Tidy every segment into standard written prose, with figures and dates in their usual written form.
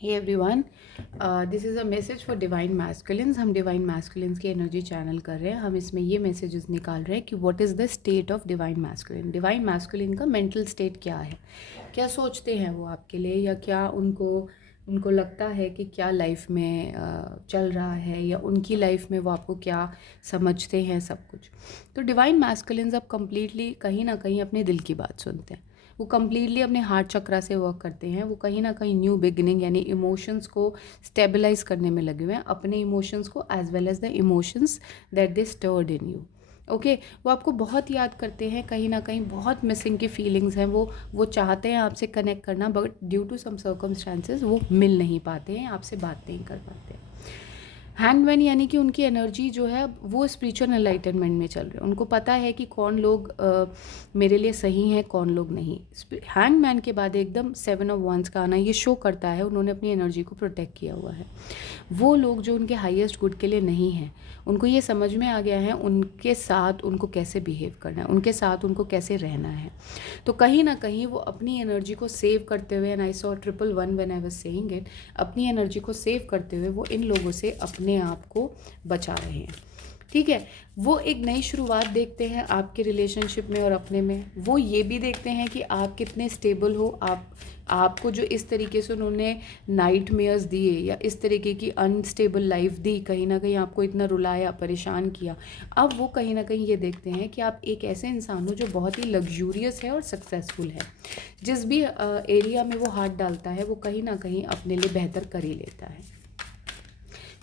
Hey everyone, this is a message for divine masculines. हम divine masculines की energy channel कर रहे हैं। हम इसमें ये मैसेजेस निकाल रहे हैं कि what is the state of divine masculine. Divine masculine का मेंटल स्टेट क्या है, क्या सोचते हैं वो आपके लिए, या क्या उनको उनको लगता है कि क्या लाइफ में चल रहा है, या उनकी लाइफ में वो आपको क्या समझते हैं, सब कुछ। तो डिवाइन मैस्कुलिन्स अब कम्प्लीटली कहीं ना कहीं अपने दिल की बात सुनते हैं। वो कम्प्लीटली अपने हार्ट चक्रा से वर्क करते हैं। वो कहीं ना कहीं न्यू बिगिनिंग यानी इमोशंस को स्टेबलाइज करने में लगे हुए हैं, अपने इमोशंस को as well as the emotions that they stirred in you. Okay, वो आपको बहुत याद करते हैं, कहीं ना कहीं बहुत मिसिंग की फीलिंग्स हैं। वो चाहते हैं आपसे कनेक्ट करना, but due to some circumstances वो मिल नहीं पाते हैं, आपसे बात नहीं कर पाते हैं। हैंगमैन यानी कि उनकी एनर्जी जो है वो स्पिरिचुअल एनलाइटनमेंट में चल रहे हैं। उनको पता है कि कौन लोग मेरे लिए सही हैं, कौन लोग नहीं। हैंगमैन के बाद एकदम 7 ऑफ वंस का आना ये शो करता है उन्होंने अपनी एनर्जी को प्रोटेक्ट किया हुआ है। वो लोग जो उनके हाईएस्ट गुड के लिए नहीं हैं, उनको ये समझ में आ गया है उनके साथ उनको कैसे बिहेव करना है, उनके साथ उनको कैसे रहना है। तो कहीं ना कहीं वो अपनी एनर्जी को सेव करते हुए, and I saw 111 when I was saying it, अपनी एनर्जी को सेव करते हुए वो इन लोगों से अपने आप को बचा रहे हैं। ठीक है, वो एक नई शुरुआत देखते हैं आपके रिलेशनशिप में और अपने में। वो ये भी देखते हैं कि आप कितने स्टेबल हो। आपको जो इस तरीके से उन्होंने नाइट मेयर्स दिए या इस तरीके की अनस्टेबल लाइफ दी, कहीं ना कहीं आपको इतना रुलाया, परेशान किया, अब वो कहीं ना कहीं ये देखते हैं कि आप एक ऐसे इंसान हो जो बहुत ही लग्जूरियस है और सक्सेसफुल है। जिस भी एरिया में वो हाथ डालता है वो कहीं ना कहीं अपने लिए बेहतर कर ही लेता है।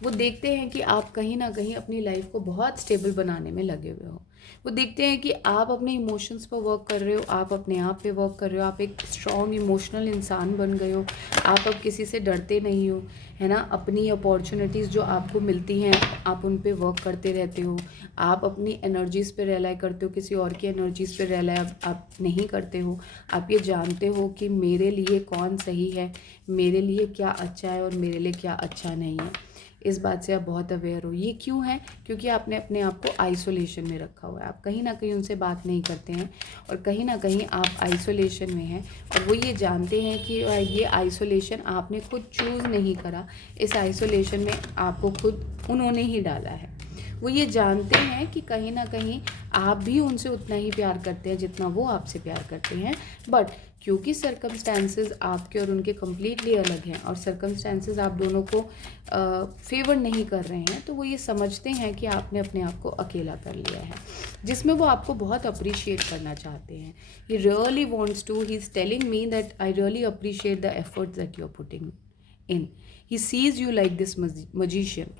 वो देखते हैं कि आप कहीं ना कहीं अपनी लाइफ को बहुत स्टेबल बनाने में लगे हुए हो। वो देखते हैं कि आप अपने इमोशंस पर वर्क कर रहे हो, आप अपने आप पे वर्क कर रहे हो, आप एक स्ट्रॉन्ग इमोशनल इंसान बन गए हो। आप अब किसी से डरते नहीं हो, है ना। अपनी अपॉर्चुनिटीज़ जो आपको मिलती हैं आप उन पे वर्क करते रहते हो। आप अपनी एनर्जीज़ पे रिलाई करते हो, किसी और की एनर्जीज़ पे रिलाई आप नहीं करते हो। आप ये जानते हो कि मेरे लिए कौन सही है, मेरे लिए क्या अच्छा है और मेरे लिए क्या अच्छा नहीं है। इस बात से आप बहुत अवेयर हो। ये क्यों है? क्योंकि आपने अपने आप को आइसोलेशन में रखा हुआ है। आप कहीं ना कहीं उनसे बात नहीं करते हैं और कहीं ना कहीं आप आइसोलेशन में हैं, और वो ये जानते हैं कि ये आइसोलेशन आपने खुद चूज़ नहीं करा। इस आइसोलेशन में आपको खुद उन्होंने ही डाला है। वो ये जानते हैं कि कहीं ना कहीं आप भी उनसे उतना ही प्यार करते हैं जितना वो आपसे प्यार करते हैं, बट क्योंकि सर्कमस्टेंसेस आपके और उनके कम्प्लीटली अलग हैं और सर्कमस्टेंसेस आप दोनों को फेवर नहीं कर रहे हैं, तो वो ये समझते हैं कि आपने अपने आप को अकेला कर लिया है, जिसमें वो आपको बहुत अप्रिशिएट करना चाहते हैं। He really wants to, he is telling me that I really appreciate the efforts that you are putting in. He sees you like this magician.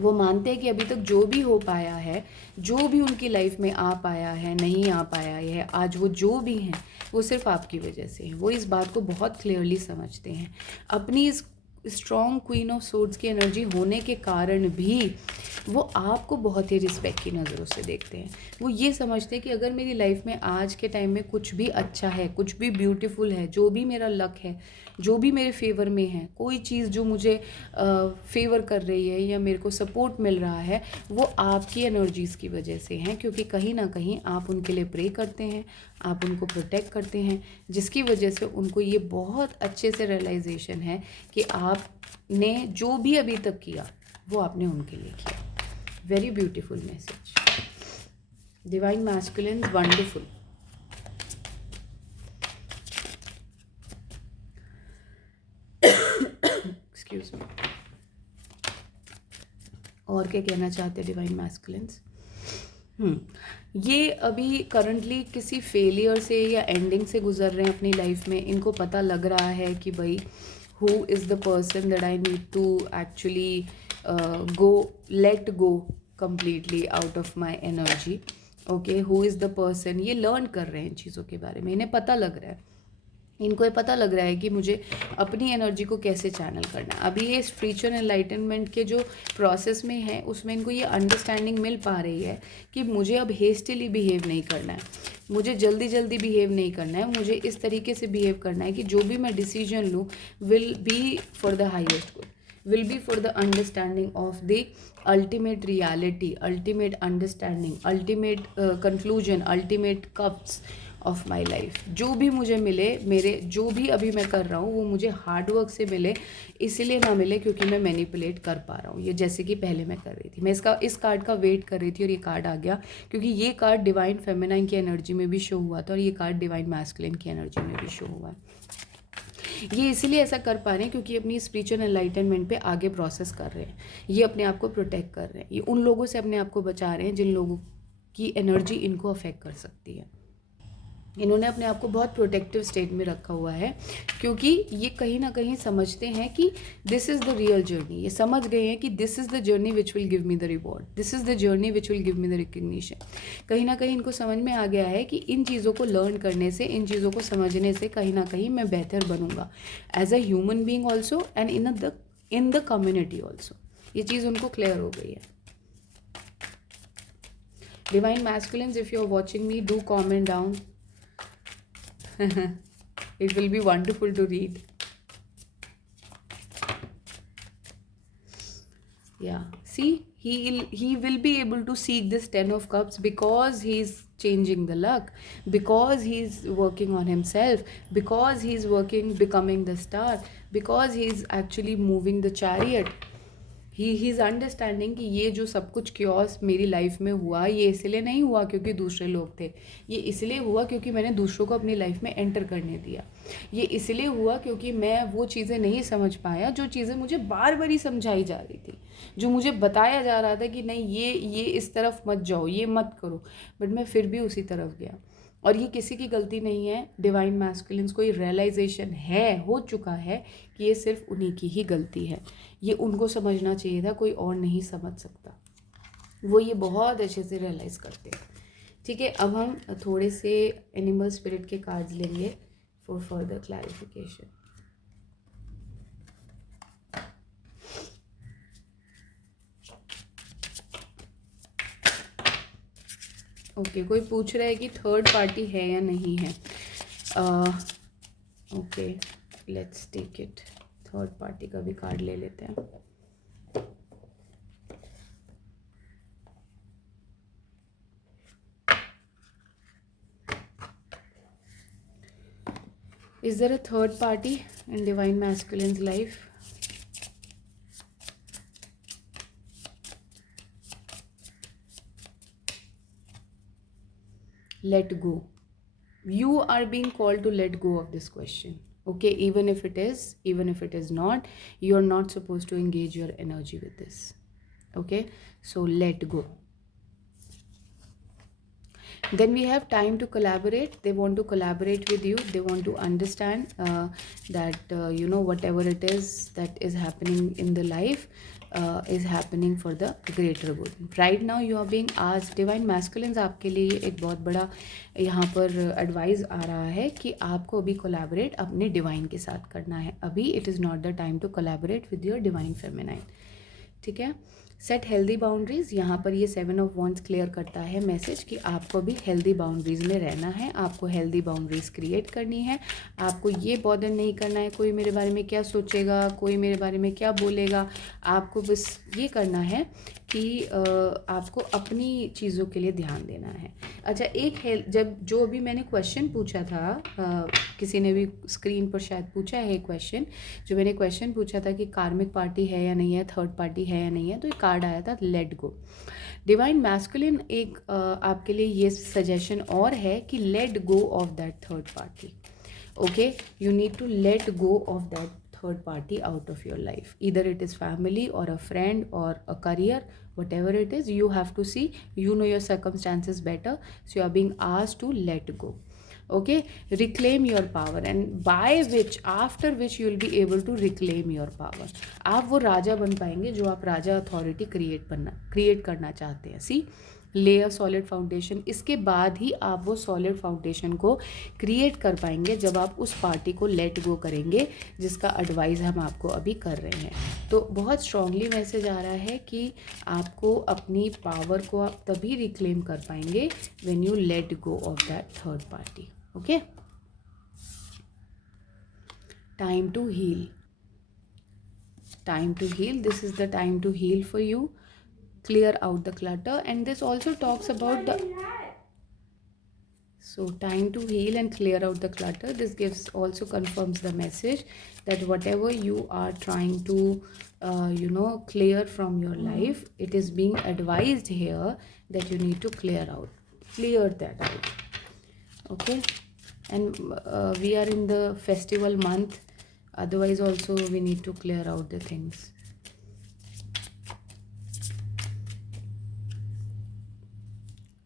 वो मानते हैं कि अभी तक जो भी हो पाया है, जो भी उनकी लाइफ में आ पाया है, नहीं आ पाया है, आज वो जो भी हैं वो सिर्फ आपकी वजह से है। वो इस बात को बहुत क्लियरली समझते हैं। अपनी इस स्ट्रॉन्ग क्वीन ऑफ सोर्ड्स की एनर्जी होने के कारण भी वो आपको बहुत ही रिस्पेक्ट की नज़रों से देखते हैं। वो ये समझते हैं कि अगर मेरी लाइफ में आज के टाइम में कुछ भी अच्छा है, कुछ भी ब्यूटीफुल है, जो भी मेरा लक है, जो भी मेरे फेवर में है, कोई चीज़ जो मुझे फेवर कर रही है या मेरे को सपोर्ट मिल रहा है, वो आपकी एनर्जीज़ की वजह से हैं। क्योंकि कहीं ना कहीं आप उनके लिए प्रे करते हैं, आप उनको प्रोटेक्ट करते हैं, जिसकी वजह से उनको ये बहुत अच्छे से रियलाइजेशन है कि आपने जो भी अभी तक किया वो आपने उनके लिए किया। Very beautiful message. Divine masculine wonderful. Excuse me. और क्या कहना चाहते हैं डिवाइन मैस्कुलिन्स? ये अभी करंटली किसी फेलियर से या एंडिंग से गुजर रहे हैं अपनी लाइफ में। इनको पता लग रहा है कि भाई who is the person that I need to actually go let go completely out of my energy. Okay, who is the person, ये लर्न कर रहे हैं इन चीज़ों के बारे में। इन्हें पता लग रहा है, इनको ये पता लग रहा है कि मुझे अपनी एनर्जी को कैसे चैनल करना है। अभी ये स्पिरिचुअल एनलाइटनमेंट के जो प्रोसेस में है उसमें इनको ये अंडरस्टैंडिंग मिल पा रही है कि मुझे अब हेस्टिली बिहेव नहीं करना है, मुझे जल्दी जल्दी बिहेव नहीं करना है, मुझे इस तरीके से बिहेव करना है कि जो भी मैं डिसीजन लूँ will be for the highest good, will be for the understanding of the ultimate reality, ultimate understanding, ultimate conclusion, ultimate cups of my life. जो भी मुझे मिले, मेरे जो भी अभी मैं कर रहा हूँ वो मुझे हार्डवर्क से मिले, इसलिए ना मिले क्योंकि मैं मैनिपुलेट कर पा रहा हूँ। ये जैसे कि पहले मैं कर रही थी, मैं इस कार्ड का वेट कर रही थी और ये कार्ड आ गया, क्योंकि ये कार्ड डिवाइन फेमिनाइन की एनर्जी में भी शो हुआ था और ये कार्ड डिवाइन मैस्कुलिन की एनर्जी में भी शो हुआ है। ये इसीलिए ऐसा कर पा रहे हैं क्योंकि अपनी स्पिरिचुअल एनलाइटनमेंट पे आगे प्रोसेस कर रहे हैं। ये अपने आप को प्रोटेक्ट कर रहे हैं, ये उन लोगों से अपने आप को बचा रहे हैं जिन लोगों की एनर्जी इनको अफेक्ट कर सकती है। इन्होंने अपने आप को बहुत प्रोटेक्टिव स्टेट में रखा हुआ है, क्योंकि ये कहीं ना कहीं समझते हैं कि this is the real journey. ये समझ गए हैं कि this is the journey which will give me the reward, this is the journey which will give me the recognition. कहीं ना कहीं इनको समझ में आ गया है कि इन चीज़ों को लर्न करने से, इन चीज़ों को समझने से कहीं ना कहीं मैं बेहतर बनूंगा as a human being also and in the community also. ये चीज़ उनको क्लियर हो गई है। Divine masculines, if you are watching me, do comment down. It will be wonderful to read. Yeah, see, he will be able to seek this 10 of cups because he's changing the luck, because he's working on himself, because he's working becoming the star, because he's actually moving the chariot. He is understanding कि ये जो सब कुछ chaos मेरी life में हुआ, ये इसलिए नहीं हुआ क्योंकि दूसरे लोग थे, ये इसलिए हुआ क्योंकि मैंने दूसरों को अपनी लाइफ में एंटर करने दिया, ये इसलिए हुआ क्योंकि मैं वो चीज़ें नहीं समझ पाया जो चीज़ें मुझे बार बार ही समझाई जा रही थी, जो मुझे बताया जा रहा था कि नहीं ये इस तरफ मत जाओ, ये मत करो, बट मैं फिर भी उसी तरफ गया। और ये किसी की गलती नहीं है। डिवाइन मैस्कुलिन्स को ये रियलाइजेशन हो चुका है कि ये सिर्फ उन्हीं की ही गलती है। ये उनको समझना चाहिए था, कोई और नहीं समझ सकता। वो ये बहुत अच्छे से रियलाइज़ करते हैं। ठीक है, अब हम थोड़े से एनिमल स्पिरिट के कार्ड्स लेंगे फॉर फर्दर क्लैरिफिकेशन। ओके, कोई पूछ रहा है कि थर्ड पार्टी है या नहीं है। Okay, let's take it. Third party का भी कार्ड ले लेते हैं। Is there a third party in Divine Masculine's life? Let go. You are being called to let go of this question. Okay, even if it is not, you are not supposed to engage your energy with this. Okay, so let go. Then we have time to collaborate. They want to collaborate with you. They want to understand that whatever it is that is happening in the life is happening for the greater good. Right now you are being asked, Divine Masculines आपके लिए एक बहुत बड़ा यहाँ पर advice आ रहा है कि आपको अभी कोलैबोरेट अपने डिवाइन के साथ करना है। अभी it is not the time to collaborate with your divine feminine. ठीक है, सेट हेल्दी बाउंड्रीज़। यहाँ पर ये 7 ऑफ वॉन्ड्स क्लियर करता है मैसेज कि आपको भी हेल्दी बाउंड्रीज़ में रहना है, आपको हेल्दी बाउंड्रीज़ क्रिएट करनी है। आपको ये बॉदर नहीं करना है कोई मेरे बारे में क्या सोचेगा, कोई मेरे बारे में क्या बोलेगा। आपको बस ये करना है कि आपको अपनी चीज़ों के लिए ध्यान देना है। अच्छा, जब जो अभी मैंने क्वेश्चन पूछा था, किसी ने भी स्क्रीन पर शायद पूछा है क्वेश्चन, जो मैंने क्वेश्चन पूछा था कि कार्मिक पार्टी है या नहीं है, थर्ड पार्टी है या नहीं है, तो एक कार्ड आया था लेट गो। डिवाइन मैस्कुलिन एक आपके लिए ये सजेशन और है कि let go of that third party. Okay, you need to let go of that third party out of your life. Either it is family or a friend or a career, whatever it is, you have to see, you know your circumstances better, so you are being asked to let go. Okay, reclaim your power, and after which you will be able to reclaim your power. आप वो राजा बन पाएंगे जो आप राजा authority create करना चाहते हैं। सी, ले अ सॉलिड फाउंडेशन, इसके बाद ही आप वो सॉलिड फाउंडेशन को क्रिएट कर पाएंगे जब आप उस पार्टी को लेट गो करेंगे, जिसका एडवाइस हम आपको अभी कर रहे हैं। तो बहुत स्ट्रांगली मैसेज आ रहा है कि आपको अपनी पावर को आप तभी रिक्लेम कर पाएंगे when you let go of that third party. Okay, time to heal, time to heal. This is the time to heal for you, clear out the clutter. And this also talks about the So time to heal and clear out the clutter. This gives also confirms the message that whatever you are trying to clear from your life, it is being advised here that you need to clear that out. Okay. And we are in the festival month, otherwise also we need to clear out the things.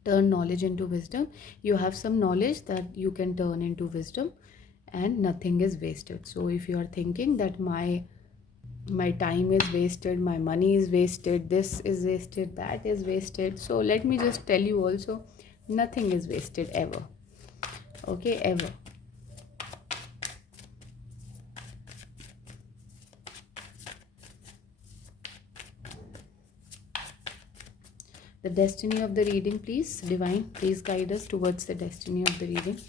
Turn knowledge into wisdom. You have some knowledge that you can turn into wisdom, and nothing is wasted. So if you are thinking that my time is wasted, my money is wasted, this is wasted, that is wasted, so let me just tell you also, nothing is wasted ever. Okay, ever. The destiny of the reading, please, divine, please guide us towards the destiny of the reading.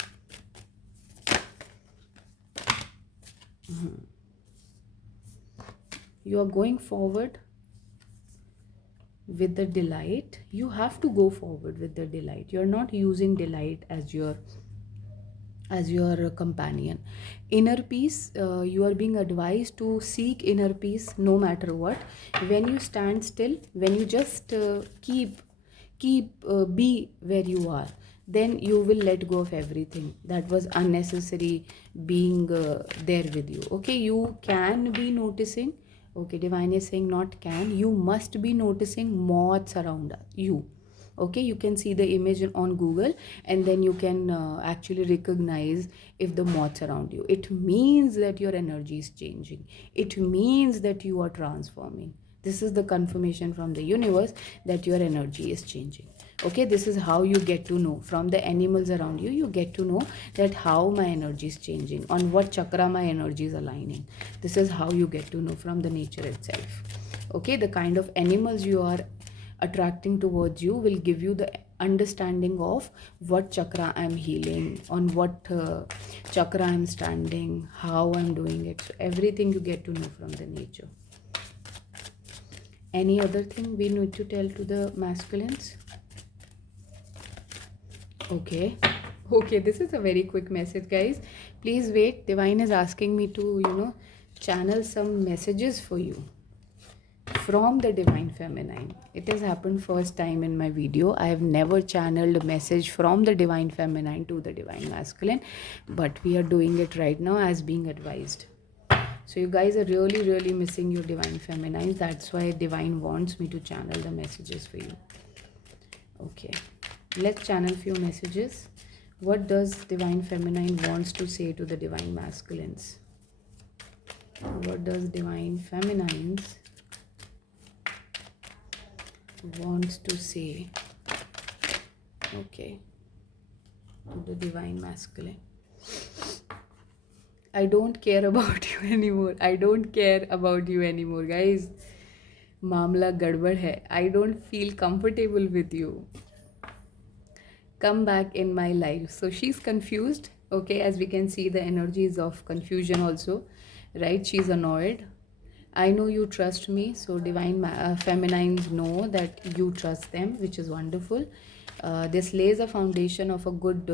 You are going forward with the delight. You have to go forward with the delight. You're not using delight as your companion. Inner peace, you are being advised to seek inner peace no matter what. When you stand still, when you just keep be where you are, then you will let go of everything that was unnecessary being there with you. Okay, you can be noticing. Okay, divine is saying not can, you must be noticing moths around you. Okay, you can see the image on Google, and then you can actually recognize if the moths around you, it means that your energy is changing, it means that you are transforming. This is the confirmation from the universe that your energy is changing. Okay, this is how you get to know from the animals around you. You get to know that how my energy is changing, on what chakra my energy is aligning. This is how you get to know from the nature itself. Okay, the kind of animals you are attracting towards you will give you the understanding of what chakra I'm healing, on what chakra I'm standing, how I'm doing it. So everything you get to know from the nature. Any other thing we need to tell to the masculines? Okay. Okay, this is a very quick message, guys. Please wait. Divine is asking me to, channel some messages for you from the divine feminine. It has happened first time in my video. I have never channeled a message from the divine feminine to the divine masculine, but we are doing it right now as being advised. So you guys are really, really missing your divine feminine. That's why divine wants me to channel the messages for you. Okay, let's channel few messages. What does divine feminine wants to say to the divine masculines? What does divine feminines wants to say, okay, to the divine masculine? I don't care about you anymore. I don't care about you anymore, guys. Mamla gadbad hai. I don't feel comfortable with you. Come back in my life. So she's confused. Okay, as we can see, the energies of confusion also, right? She's annoyed. I know you trust me. So divine feminines know that you trust them, which is wonderful. This lays a foundation of a good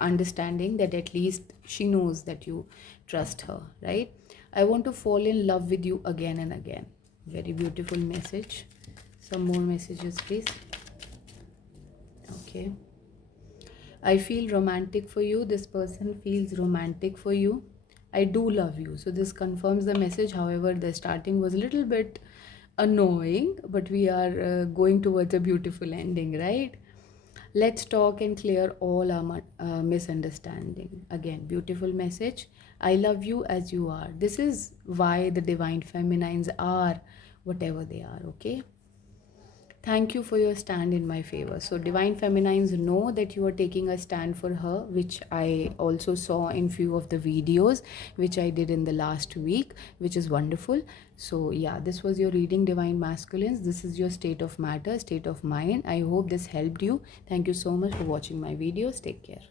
understanding that at least she knows that you trust her, right? I want to fall in love with you again and again. Very beautiful message. Some more messages, please. Okay. I feel romantic for you. This person feels romantic for you. I do love you. So this confirms the message. However, the starting was a little bit annoying, but we are going towards a beautiful ending, right? Let's talk and clear all our misunderstanding. Again, beautiful message. I love you as you are. This is why the divine feminines are whatever they are, okay? Thank you for your stand in my favor. So divine feminines know that you are taking a stand for her, which I also saw in few of the videos which I did in the last week, which is wonderful. So yeah, this was your reading, divine masculines. This is your state of matter, state of mind. I hope this helped you. Thank you so much for watching my videos. Take care.